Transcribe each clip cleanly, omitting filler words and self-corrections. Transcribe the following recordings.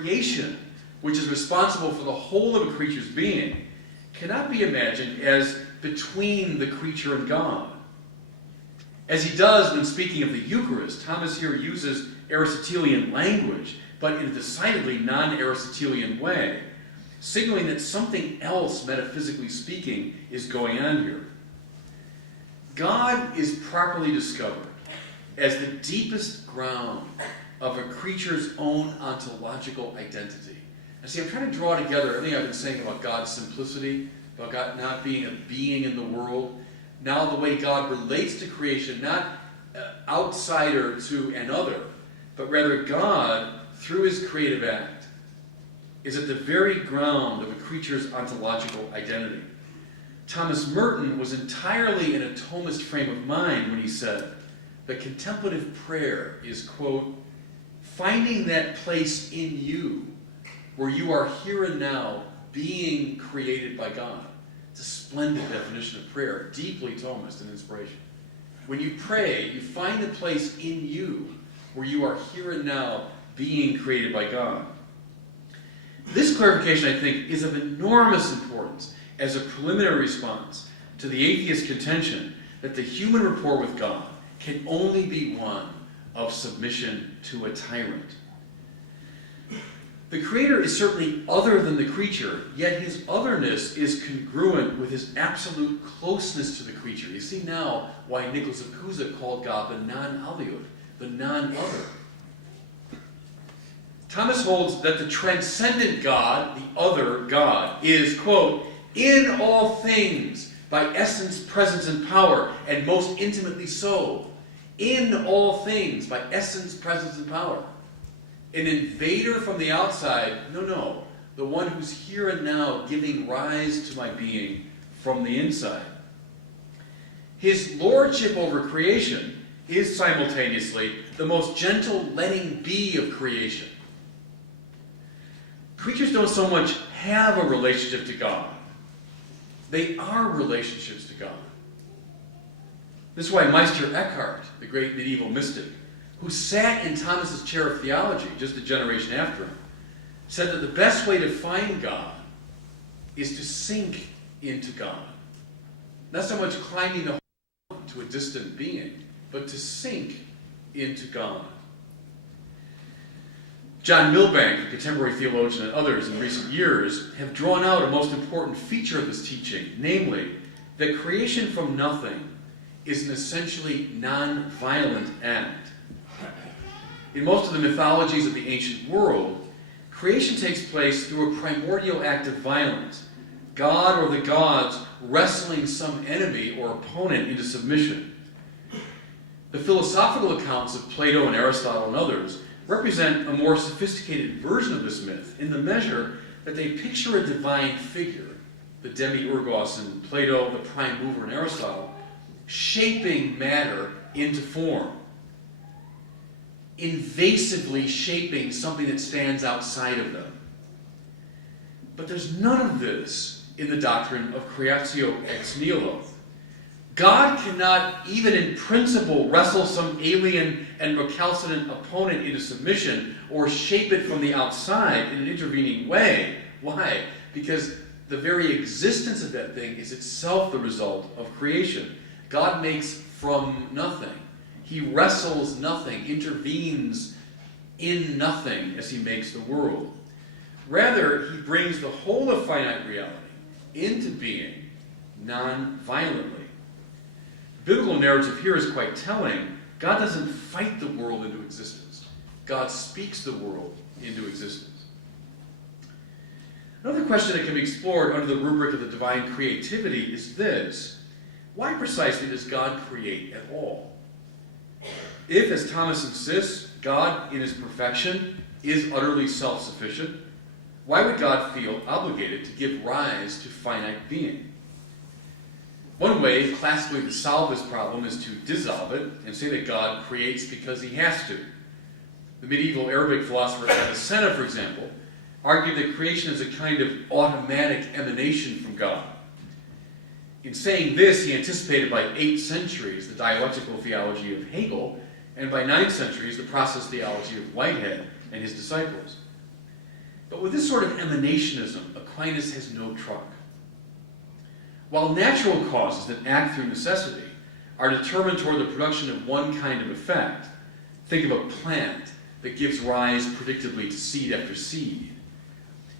creation, which is responsible for the whole of a creature's being, cannot be imagined as between the creature and God. As he does when speaking of the Eucharist, Thomas here uses Aristotelian language, but in a decidedly non-Aristotelian way, signaling that something else, metaphysically speaking, is going on here. God is properly discovered as the deepest ground of a creature's own ontological identity. And see, I'm trying to draw together everything I've been saying about God's simplicity, about God not being a being in the world, now the way God relates to creation, not outsider to another, but rather God, through his creative act, is at the very ground of a creature's ontological identity. Thomas Merton was entirely in a Thomist frame of mind when he said that contemplative prayer is, quote, finding that place in you where you are here and now being created by God. It's a splendid definition of prayer, deeply Thomist and inspiration. When you pray, you find the place in you where you are here and now being created by God. This clarification, I think, is of enormous importance as a preliminary response to the atheist contention that the human rapport with God can only be one of submission to a tyrant. The Creator is certainly other than the creature, yet his otherness is congruent with his absolute closeness to the creature. You see now why Nicholas of Cusa called God the non-aliud, the non-other. Thomas holds that the transcendent God, the other God, is, quote, in all things, by essence, presence, and power, and most intimately so. In all things, by essence, presence, and power. An invader from the outside, no. The one who's here and now giving rise to my being from the inside. His lordship over creation is simultaneously the most gentle letting be of creation. Creatures don't so much have a relationship to God. They are relationships to God. This is why Meister Eckhart, the great medieval mystic, who sat in Thomas's chair of theology just a generation after him, said that the best way to find God is to sink into God. Not so much climbing the to a distant being, but to sink into God. John Milbank, a contemporary theologian, and others in recent years have drawn out a most important feature of this teaching, namely, that creation from nothing is an essentially non-violent act. In most of the mythologies of the ancient world, creation takes place through a primordial act of violence, God or the gods wrestling some enemy or opponent into submission. The philosophical accounts of Plato and Aristotle and others represent a more sophisticated version of this myth in the measure that they picture a divine figure, the demiurgos in Plato, the prime mover in Aristotle, shaping matter into form, invasively shaping something that stands outside of them. But there's none of this in the doctrine of creatio ex nihilo. God cannot, even in principle, wrestle some alien and recalcitrant opponent into submission or shape it from the outside in an intervening way. Why? Because the very existence of that thing is itself the result of creation. God makes from nothing. He wrestles nothing, intervenes in nothing as he makes the world. Rather, he brings the whole of finite reality into being non-violently. The biblical narrative here is quite telling. God doesn't fight the world into existence. God speaks the world into existence. Another question that can be explored under the rubric of the divine creativity is this: why precisely does God create at all? If, as Thomas insists, God in his perfection is utterly self-sufficient, why would God feel obligated to give rise to finite being? One way, classically, to solve this problem is to dissolve it and say that God creates because he has to. The medieval Arabic philosopher Avicenna, for example, argued that creation is a kind of automatic emanation from God. In saying this, he anticipated by 8 centuries the dialectical theology of Hegel, and by 9 centuries the process theology of Whitehead and his disciples. with this sort of emanationism, Aquinas has no truck. While natural causes that act through necessity are determined toward the production of one kind of effect, think of a plant that gives rise predictably to seed after seed,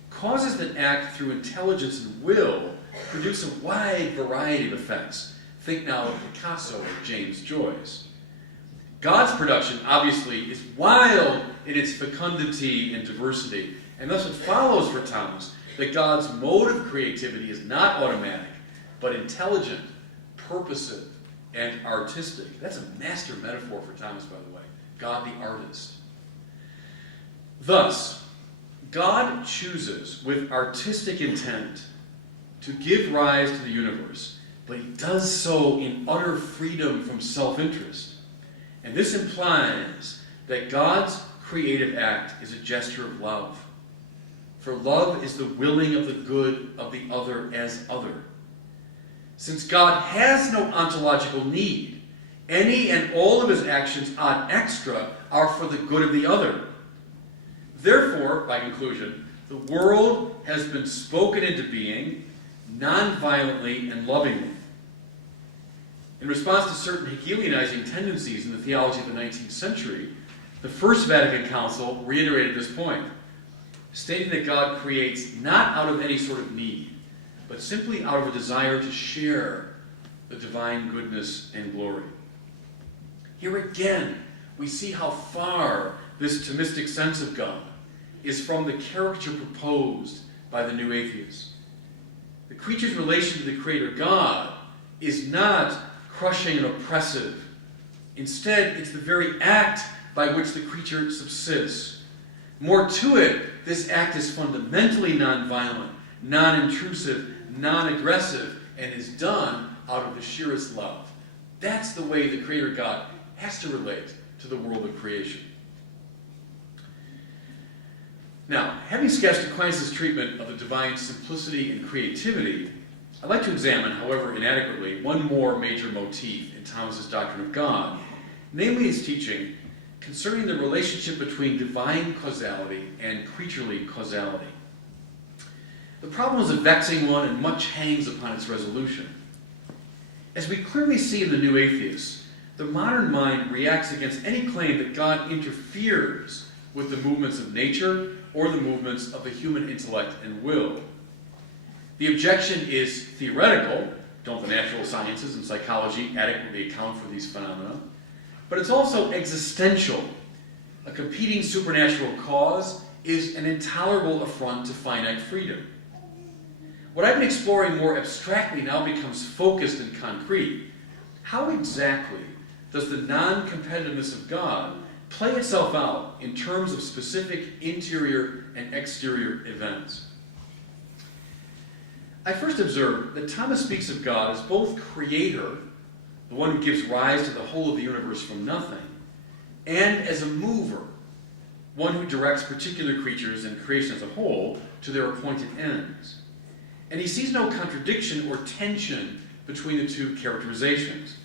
causes that act through intelligence and will produce a wide variety of effects. Think now of Picasso or James Joyce. God's production, obviously, is wild in its fecundity and diversity, and thus it follows for Thomas that God's mode of creativity is not automatic, but intelligent, purposive, and artistic. That's a master metaphor for Thomas, by the way. God the artist. Thus, God chooses with artistic intent to give rise to the universe, but he does so in utter freedom from self-interest. And this implies that God's creative act is a gesture of love. For love is the willing of the good of the other as other. Since God has no ontological need, any and all of his actions ad extra are for the good of the other. Therefore, by conclusion, the world has been spoken into being non-violently and lovingly. In response to certain Hegelianizing tendencies in the theology of the 19th century, the First Vatican Council reiterated this point, stating that God creates not out of any sort of need, but simply out of a desire to share the divine goodness and glory. Here again, we see how far this Thomistic sense of God is from the caricature proposed by the new atheists. The creature's relation to the Creator God is not crushing and oppressive. Instead, it's the very act by which the creature subsists. More to it, this act is fundamentally non-violent, non-intrusive, non-aggressive, and is done out of the sheerest love. That's the way the Creator God has to relate to the world of creation. Now, having sketched Aquinas' treatment of the divine simplicity and creativity, I'd like to examine, however inadequately, one more major motif in Thomas' doctrine of God, namely his teaching concerning the relationship between divine causality and creaturely causality. The problem is a vexing one, and much hangs upon its resolution. As we clearly see in the new atheists, the modern mind reacts against any claim that God interferes with the movements of nature or the movements of the human intellect and will. The objection is theoretical. Don't the natural sciences and psychology adequately account for these phenomena? But it's also existential. A competing supernatural cause is an intolerable affront to finite freedom. What I've been exploring more abstractly now becomes focused and concrete. How exactly does the non-competitiveness of God play itself out in terms of specific interior and exterior events? I first observed that Thomas speaks of God as both creator, the one who gives rise to the whole of the universe from nothing, and as a mover, one who directs particular creatures and creation as a whole to their appointed ends. And he sees no contradiction or tension between the two characterizations.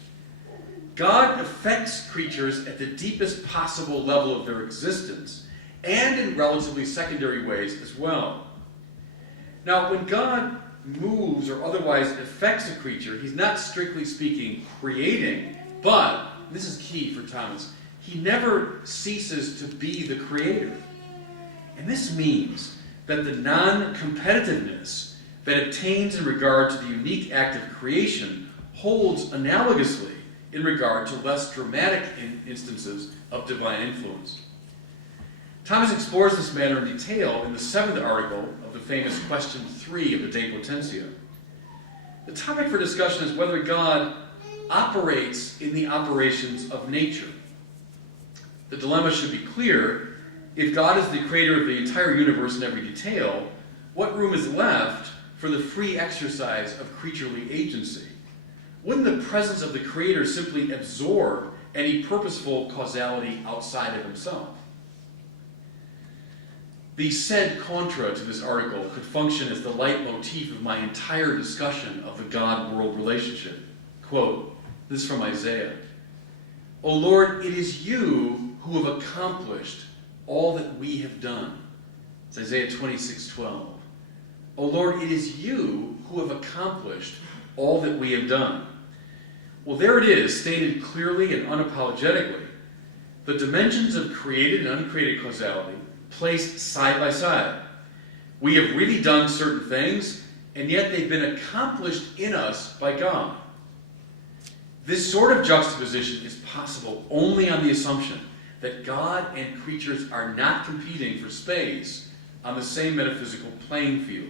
God affects creatures at the deepest possible level of their existence, and in relatively secondary ways as well. Now, when God moves or otherwise affects a creature, he's not strictly speaking creating, but, this is key for Thomas, he never ceases to be the creator. And this means that the non-competitiveness that obtains in regard to the unique act of creation holds analogously in regard to less dramatic instances of divine influence. Thomas explores this matter in detail in the 7th article of the famous Question 3 of the De Potentia. The topic for discussion is whether God operates in the operations of nature. The dilemma should be clear. If God is the creator of the entire universe in every detail, what room is left for the free exercise of creaturely agency? Wouldn't the presence of the Creator simply absorb any purposeful causality outside of himself? The sed contra to this article could function as the leitmotif of my entire discussion of the God-world relationship. Quote, this is from Isaiah. O Lord, it is you who have accomplished all that we have done. It's Isaiah 26:12. O Lord, it is you who have accomplished all that we have done. Well, there it is, stated clearly and unapologetically. The dimensions of created and uncreated causality placed side by side. We have really done certain things, and yet they've been accomplished in us by God. This sort of juxtaposition is possible only on the assumption that God and creatures are not competing for space on the same metaphysical playing field.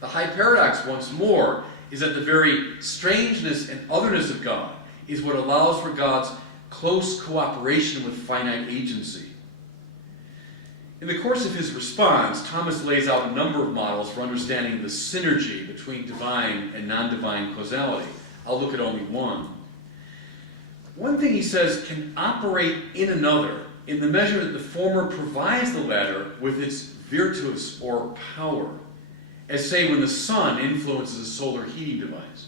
The high paradox, once more, is that the very strangeness and otherness of God is what allows for God's close cooperation with finite agency. In the course of his response, Thomas lays out a number of models for understanding the synergy between divine and non-divine causality. I'll look at only one. One thing he says can operate in another in the measure that the former provides the latter with its virtus or power, as say when the sun influences a solar heating device.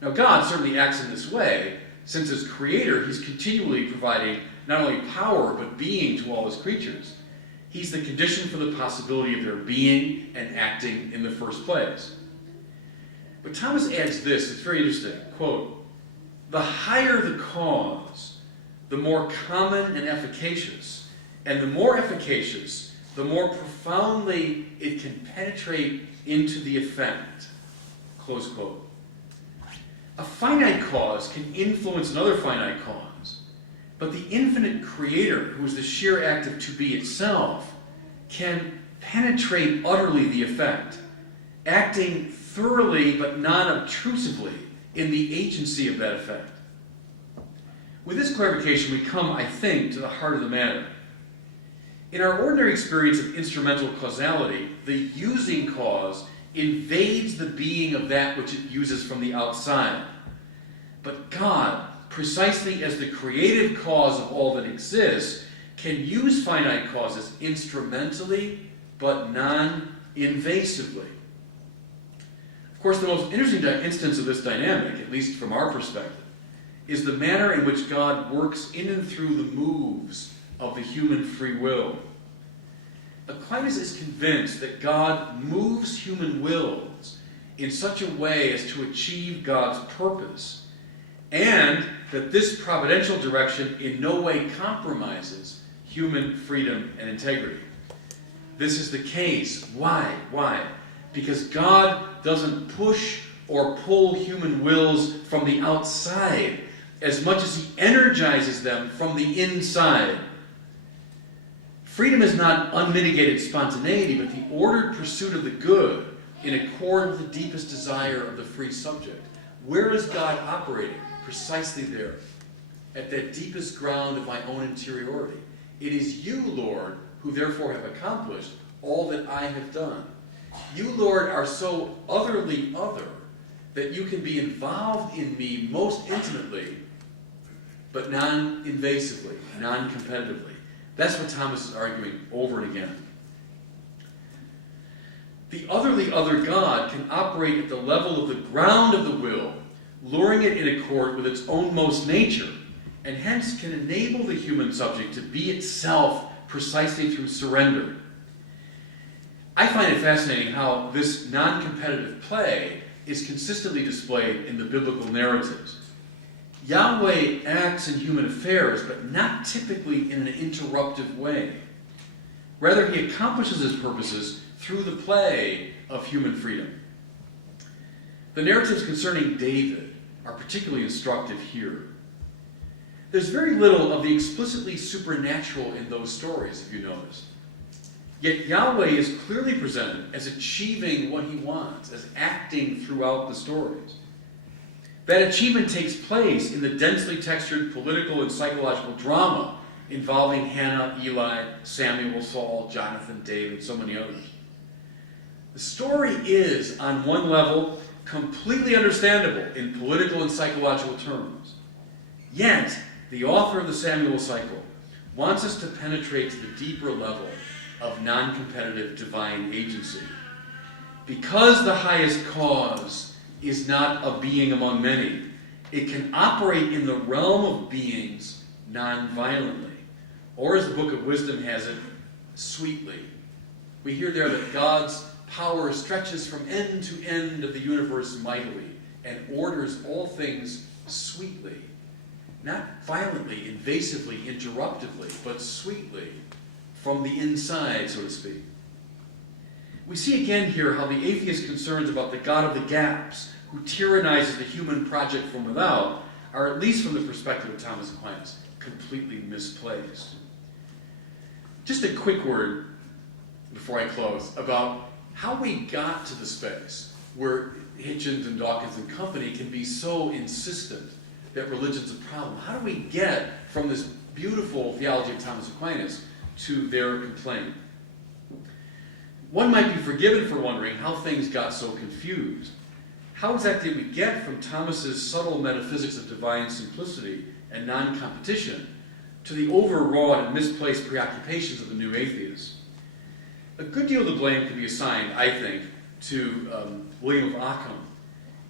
Now God certainly acts in this way, since as creator he's continually providing not only power but being to all his creatures. He's the condition for the possibility of their being and acting in the first place. But Thomas adds this, it's very interesting, quote, the higher the cause, the more common and efficacious, and the more efficacious, the more profoundly it can penetrate into the effect, close quote. A finite cause can influence another finite cause, but the infinite creator, who is the sheer act of to be itself, can penetrate utterly the effect, acting thoroughly but non-obtrusively in the agency of that effect. With this clarification, we come, I think, to the heart of the matter. In our ordinary experience of instrumental causality, the using cause invades the being of that which it uses from the outside. But God, precisely as the creative cause of all that exists, can use finite causes instrumentally but non-invasively. Of course, the most interesting instance of this dynamic, at least from our perspective, is the manner in which God works in and through the moves of the human free will. Aquinas is convinced that God moves human wills in such a way as to achieve God's purpose, and that this providential direction in no way compromises human freedom and integrity. This is the case. Why? Because God doesn't push or pull human wills from the outside as much as he energizes them from the inside. Freedom is not unmitigated spontaneity, but the ordered pursuit of the good in accord with the deepest desire of the free subject. Where is God operating? Precisely there, at that deepest ground of my own interiority. It is you, Lord, who therefore have accomplished all that I have done. You, Lord, are so utterly other that you can be involved in me most intimately, but non-invasively, non-competitively. That's what Thomas is arguing over and again. The otherly other God can operate at the level of the ground of the will, luring it in accord with its own most nature, and hence can enable the human subject to be itself precisely through surrender. I find it fascinating how this non-competitive play is consistently displayed in the biblical narratives. Yahweh acts in human affairs, but not typically in an interruptive way. Rather, he accomplishes his purposes through the play of human freedom. The narratives concerning David are particularly instructive here. There's very little of the explicitly supernatural in those stories, if you noticed. Yet Yahweh is clearly presented as achieving what he wants, as acting throughout the stories. That achievement takes place in the densely textured political and psychological drama involving Hannah, Eli, Samuel, Saul, Jonathan, David, so many others. The story is, on one level, completely understandable in political and psychological terms. Yet, the author of the Samuel cycle wants us to penetrate to the deeper level of non-competitive divine agency. Because the highest cause is not a being among many, it can operate in the realm of beings non-violently, or as the Book of Wisdom has it, sweetly, We hear there that God's power stretches from end to end of the universe mightily and orders all things sweetly. Not violently, invasively, interruptively, but sweetly, from the inside, so to speak. We see again here how the atheist concerns about the God of the gaps, who tyrannizes the human project from without, are, at least from the perspective of Thomas Aquinas, completely misplaced. Just a quick word before I close about how we got to the space where Hitchens and Dawkins and company can be so insistent that religion's a problem. How do we get from this beautiful theology of Thomas Aquinas to their complaint? One might be forgiven for wondering how things got so confused. How exactly did we get from Thomas's subtle metaphysics of divine simplicity and non-competition to the overwrought and misplaced preoccupations of the new atheists? A good deal of the blame can be assigned, I think, to William of Ockham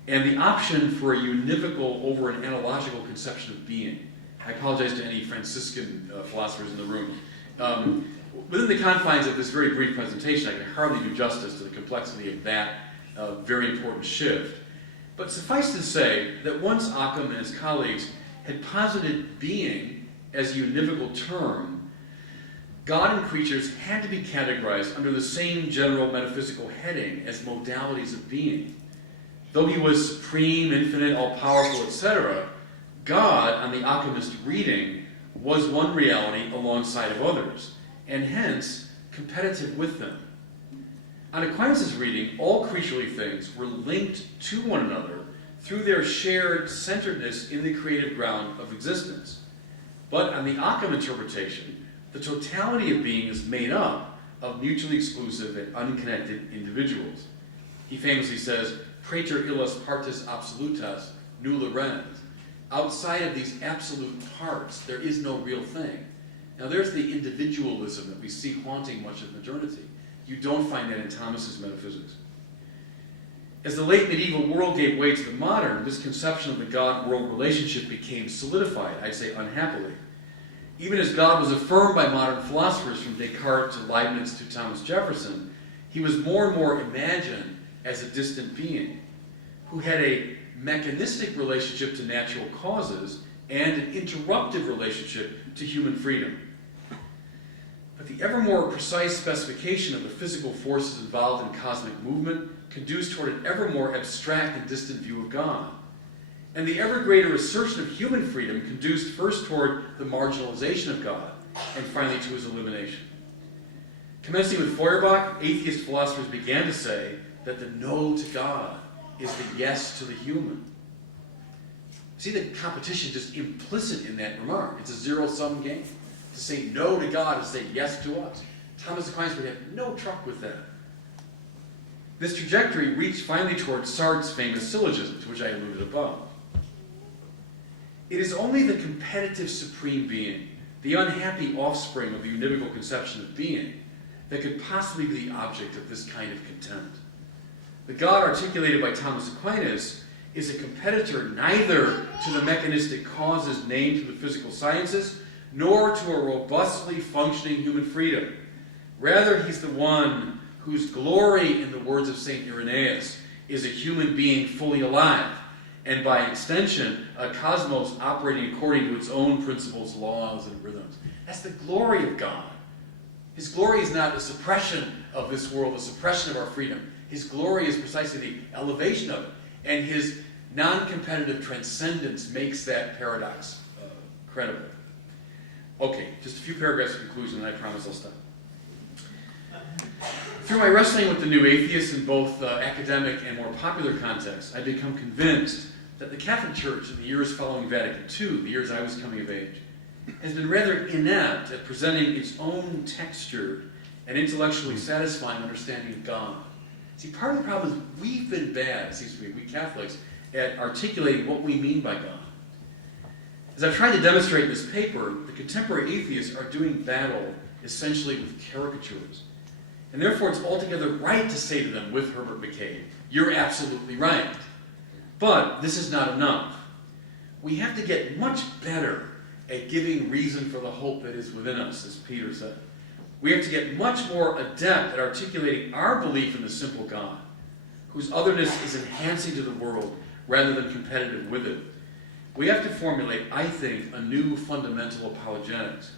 and the option for a univocal over an analogical conception of being. I apologize to any Franciscan philosophers in the room. Within the confines of this very brief presentation, I can hardly do justice to the complexity of that very important shift. But suffice to say that once Occam and his colleagues had posited being as a univocal term, God and creatures had to be categorized under the same general metaphysical heading as modalities of being. Though he was supreme, infinite, all-powerful, etc., God, on the Occamist reading, was one reality alongside of others, and hence competitive with them. On Aquinas' reading, all creaturely things were linked to one another through their shared centeredness in the creative ground of existence. But on the Occam interpretation, the totality of being is made up of mutually exclusive and unconnected individuals. He famously says, "Praeter illas partes absolutas nulla rens." Outside of these absolute parts, there is no real thing. Now there's the individualism that we see haunting much of modernity. You don't find that in Thomas's metaphysics. As the late medieval world gave way to the modern, this conception of the God-world relationship became solidified, I'd say unhappily. Even as God was affirmed by modern philosophers from Descartes to Leibniz to Thomas Jefferson, he was more and more imagined as a distant being who had a mechanistic relationship to natural causes and an interruptive relationship to human freedom. But the ever more precise specification of the physical forces involved in cosmic movement conduced toward an ever more abstract and distant view of God. And the ever greater assertion of human freedom conduced first toward the marginalization of God and finally to his elimination. Commencing with Feuerbach, atheist philosophers began to say that the no to God is the yes to the human. See the competition just implicit in that remark. It's a zero-sum game. To say no to God is to say yes to us. Thomas Aquinas would have no truck with that. This trajectory reached finally towards Sartre's famous syllogism, to which I alluded above. It is only the competitive supreme being, the unhappy offspring of the univocal conception of being, that could possibly be the object of this kind of contempt. The God articulated by Thomas Aquinas is a competitor neither to the mechanistic causes named to the physical sciences, nor to a robustly functioning human freedom. Rather, he's the one whose glory, in the words of St. Irenaeus, is a human being fully alive, and by extension, a cosmos operating according to its own principles, laws, and rhythms. That's the glory of God. His glory is not the suppression of this world, the suppression of our freedom. His glory is precisely the elevation of it, and his non-competitive transcendence makes that paradox credible. Okay, just a few paragraphs of conclusion, and I promise I'll stop. Through my wrestling with the new atheists in both academic and more popular contexts, I've become convinced that the Catholic Church in the years following Vatican II, the years I was coming of age, has been rather inept at presenting its own textured and intellectually satisfying understanding of God. See, part of the problem is we've been bad, it seems to me, we Catholics, at articulating what we mean by God. As I've tried to demonstrate in this paper, the contemporary atheists are doing battle essentially with caricatures. And therefore it's altogether right to say to them with Herbert McCabe, you're absolutely right. But this is not enough. We have to get much better at giving reason for the hope that is within us, as Peter said. We have to get much more adept at articulating our belief in the simple God, whose otherness is enhancing to the world rather than competitive with it. We have to formulate, I think, a new fundamental apologetics.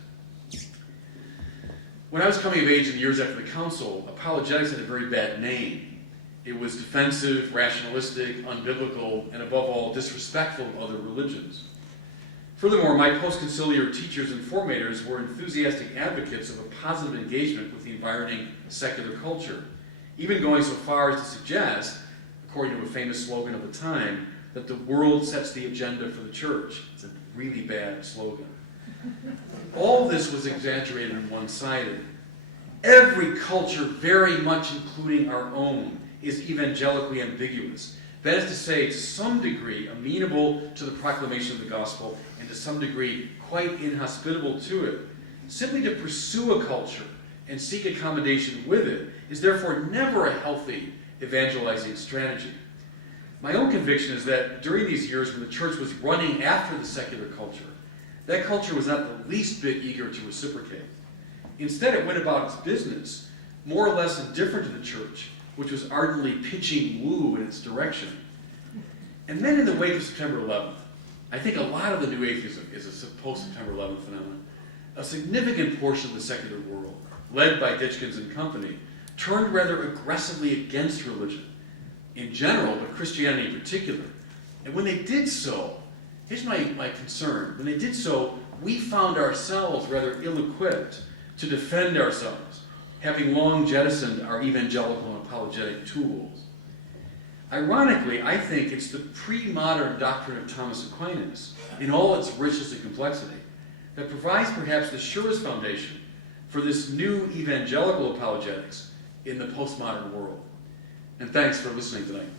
When I was coming of age in the years after the council, apologetics had a very bad name. It was defensive, rationalistic, unbiblical, and above all, disrespectful of other religions. Furthermore, my post-conciliar teachers and formators were enthusiastic advocates of a positive engagement with the environing secular culture, even going so far as to suggest, according to a famous slogan of the time, that the world sets the agenda for the church. It's a really bad slogan. All this was exaggerated and one-sided. Every culture, very much including our own, is evangelically ambiguous. That is to say, to some degree, amenable to the proclamation of the gospel, and to some degree, quite inhospitable to it. Simply to pursue a culture and seek accommodation with it is therefore never a healthy evangelizing strategy. My own conviction is that during these years when the church was running after the secular culture, that culture was not the least bit eager to reciprocate. Instead, it went about its business, more or less indifferent to the church, which was ardently pitching woo in its direction. And then in the wake of September 11th, I think a lot of the new atheism is a post-September 11th phenomenon. A significant portion of the secular world, led by Ditchkins and company, turned rather aggressively against religion in general, but Christianity in particular. And when they did so, here's my concern. When they did so, we found ourselves rather ill-equipped to defend ourselves, having long jettisoned our evangelical and apologetic tools. Ironically, I think it's the pre-modern doctrine of Thomas Aquinas, in all its richness and complexity, that provides perhaps the surest foundation for this new evangelical apologetics in the postmodern world. And thanks for listening tonight.